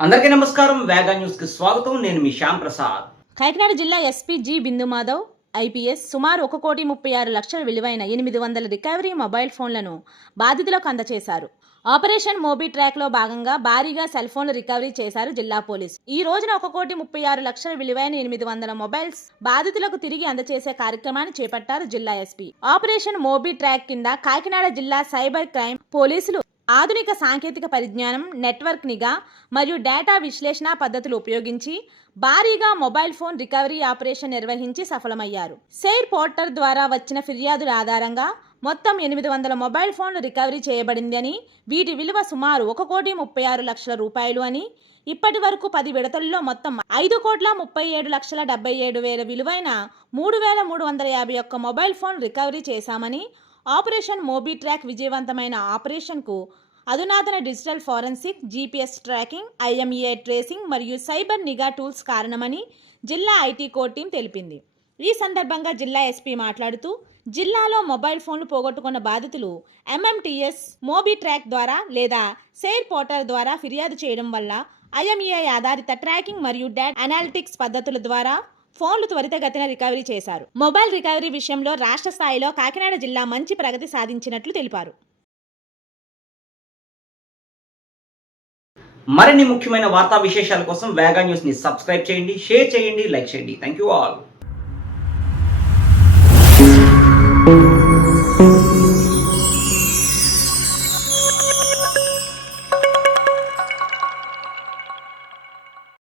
అందరికీ నమస్కారం. వేగా న్యూస్కి స్వాగతం. నేను మీ శ్యామ్ ప్రసాద్. కాకినాడ జిల్లా SP G Bindu Madhav IPS సుమారు ఒక కోటి ముప్పై ఆరు లక్షల విలువైన ఎనిమిది వందల రికవరీ మొబైల్ ఫోన్లను బాధితులకు అందజేశారు ఆపరేషన్ మోబీ ట్రాక్లో భాగంగా భారీగా సెల్ ఫోన్లు రికవరీ చేశారు జిల్లా పోలీసు. ఈ రోజున ఒక కోటి ముప్పై ఆరు లక్షల విలువైన ఎనిమిది వందల మొబైల్స్ బాధితులకు తిరిగి అందజేసే కార్యక్రమాన్ని చేపట్టారు జిల్లా ఎస్పీ. ఆపరేషన్ మోబీ ట్రాక్ కింద కాకినాడ జిల్లా సైబర్ క్రైమ్ పోలీసులు ఆధునిక సాంకేతిక పరిజ్ఞానం నెట్వర్క్ నిఘా మరియు డేటా విశ్లేషణ పద్ధతులు ఉపయోగించి భారీగా మొబైల్ ఫోన్ రికవరీ ఆపరేషన్ నిర్వహించి సఫలమయ్యారు. సెయిర్ పోర్టర్ ద్వారా వచ్చిన ఫిర్యాదుల ఆధారంగా మొత్తం ఎనిమిది వందల మొబైల్ ఫోన్లు రికవరీ చేయబడింది అని వీటి విలువ సుమారు ఒక కోటి ముప్పై ఆరు లక్షల రూపాయలు అని ఇప్పటి వరకు పది విడతల్లో మొత్తం ఐదు కోట్ల ముప్పై ఏడు లక్షల డెబ్బై ఏడు వేల విలువైన మూడు వేల మూడు వందల యాభై ఒక్క మొబైల్ ఫోన్ రికవరీ చేశామని ఆపరేషన్ మోబీ ట్రాక్ విజయవంతమైన ఆపరేషన్కు అధునాతన digital forensic GPS tracking IMEI tracing మరియు సైబర్ నిఘా టూల్స్ కారణమని జిల్లా ఐటీ కోర్ టీం తెలిపింది. ఈ సందర్భంగా జిల్లా ఎస్పీ మాట్లాడుతూ జిల్లాలో మొబైల్ ఫోన్లు పోగొట్టుకున్న బాధితులు ఎంఎంటీఎస్ మోబీ ట్రాక్ ద్వారా లేదా సెయిర్ పోర్టల్ ద్వారా ఫిర్యాదు చేయడం వల్ల ఐఎంఈఐ ఆధారిత ట్రాకింగ్ మరియు డేటా అనాలిటిక్స్ పద్ధతుల ద్వారా ఫోన్లు త్వరితగతిన రికవరీ చేశారు. మొబైల్ రికవరీ విషయంలో రాష్ట్ర స్థాయిలో కాకినాడ జిల్లా మంచి ప్రగతి సాధించినట్లు తెలిపారు. మరిన్ని ముఖ్యమైన వార్తా విశేషాల కోసం వేగా న్యూస్ని సబ్స్క్రైబ్ చేయండి షేర్ చేయండి లైక్ చేయండి. Thank you all